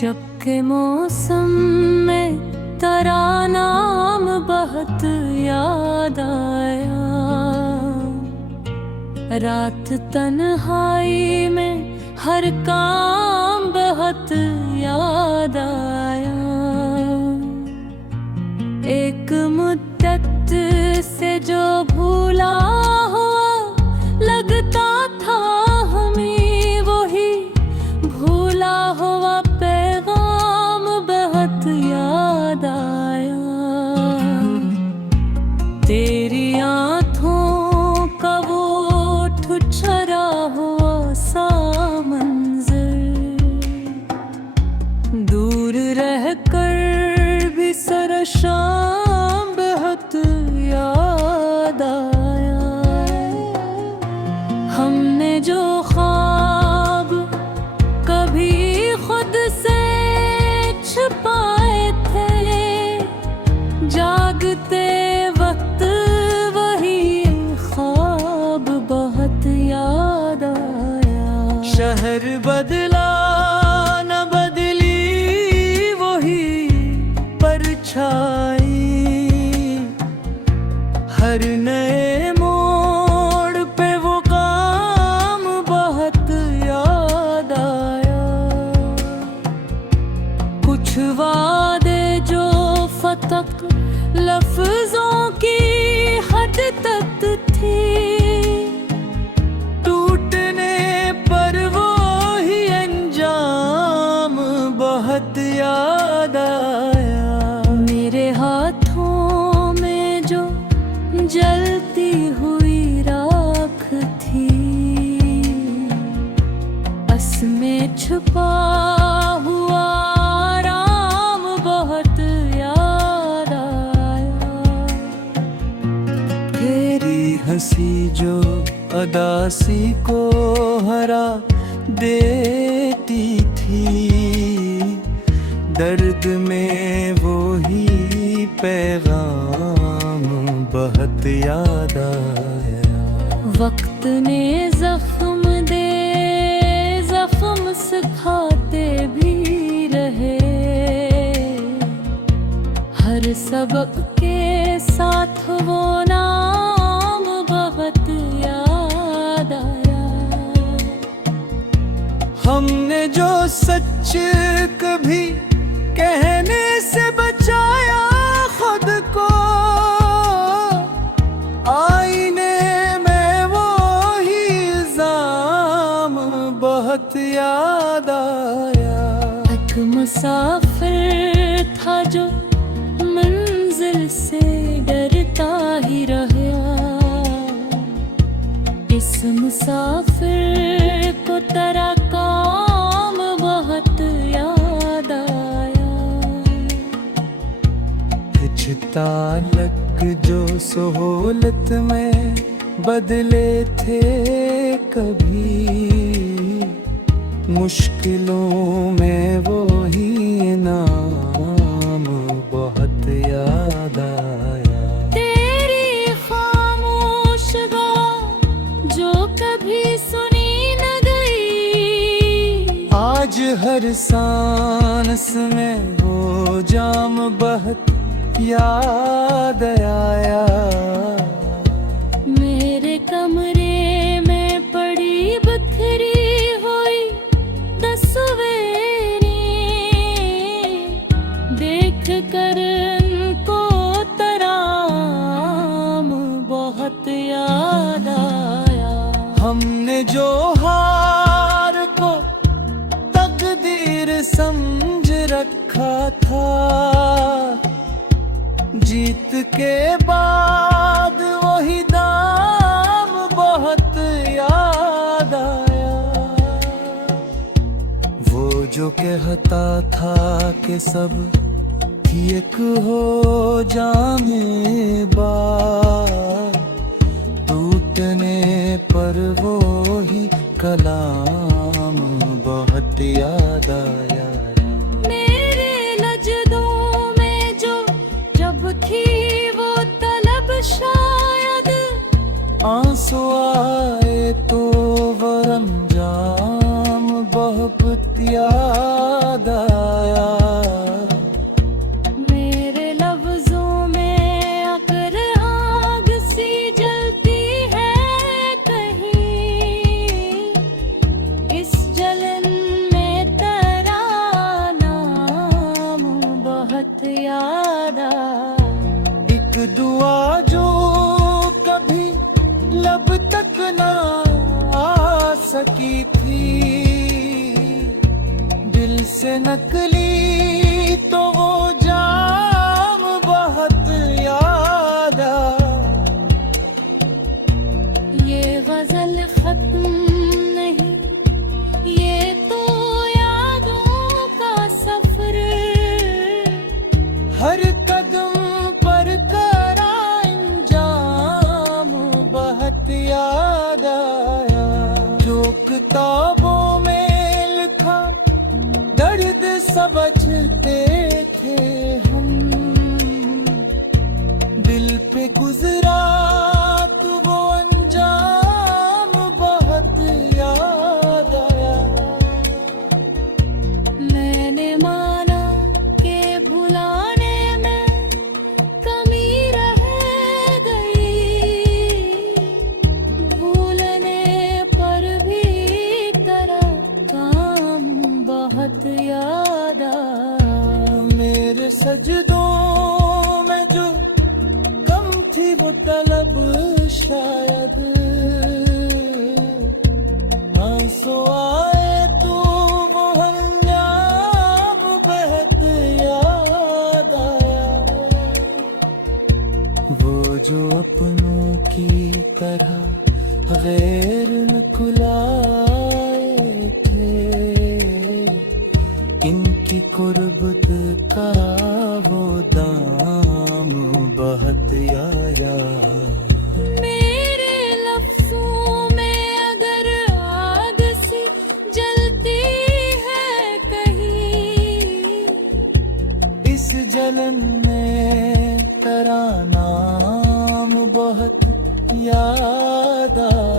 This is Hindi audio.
जब के मौसम में तेरा नाम बहुत याद आया, रात तन्हाई में हर काम बहुत याद आया। एक मुद्दत से जो भूला हुआ लगता था हमें, वही भूला हुआ पैगाम बहुत याद आया। तेरी आँखों का वो ठुठरा हुआ सा मंज़र, दूर रहकर भी सरशाम बहुत याद आया। हमने जो ख्वाब कभी खुद से छुपाए थे, जागते वक्त वही ख्वाब बहुत याद आया। शहर बदला न बदली वही परछाई, हर नए मोड़ पे वो काम बहुत याद आया। कुछ वादे जो फतक लफ्जों की हद तक थी, टूटने पर वो ही अंजाम बहुत याद आया। मेरे हाथों में जो जलती हुई राख थी, असमें छुपा हुआ आराम बहुत याद आया। तेरी हंसी जो अदासी को हरा देती थी, दर्द में वो ही पैगाम बहुत याद आया। वक्त ने जख्म दे जख्म सिखाते भी रहे, हर सबक के साथ वो नाम बहुत याद आया। हमने जो सच कभी कहने से बचाया खुद को, आईने में वो ही इल्जाम बहुत याद आया। एक मुसाफिर था जो मंजिल से डरता ही रहा, इस मुसाफिर को तेरा काम बहुत याद आया। ताल्लुक जो सहूलत में बदले थे कभी, मुश्किलों में वो ही नाम बहुत याद आया। तेरी खामोश बात जो कभी सुनी न गई, आज हर सांस में वो जाम बहुत याद आया। मेरे कमरे में पड़ी बिखरी हुई तस्वीरें देख कर उनको तराम बहुत याद आया। हमने जो हार को तकदीर समझ रखा था, जीत के बाद वही दाम बहुत याद आया। वो जो कहता था कि सब एक हो जाने बार, टूटने पर वो ही कलाम बहुत याद आया। थी वो तलब शायद आंसू आए तो वरम जाम बहुत याद आया। ना आ सकी थी दिल से नकली तो वो जाम बहुत याद आया। ये गजल खत्म नहीं, ये तो यादों का सफर। हर कदम पर करा इंजाम बहुत याद आया। जो किताबों में लिखा दर्द समझते थे हम, दिल पे गुजरा तो वो अंजाम बहुत याद आया। मैंने माना के भुलाने में कमी रह गई, भूलने पर भी तेरा काम बहुत याद आया। मेरे सजदों में जो कम थी वो तलब शायद, आंसू आए तो वो हंगाम बहुत याद आया। वो जो अपनों की तरह गैर न कुलाए थे, इनकी कुर्बत का वो दाम बहुत आया। मेरे लफ्जों में अगर आग सी जलती है कहीं, इस जलन में तेरा नाम बहुत याद आया।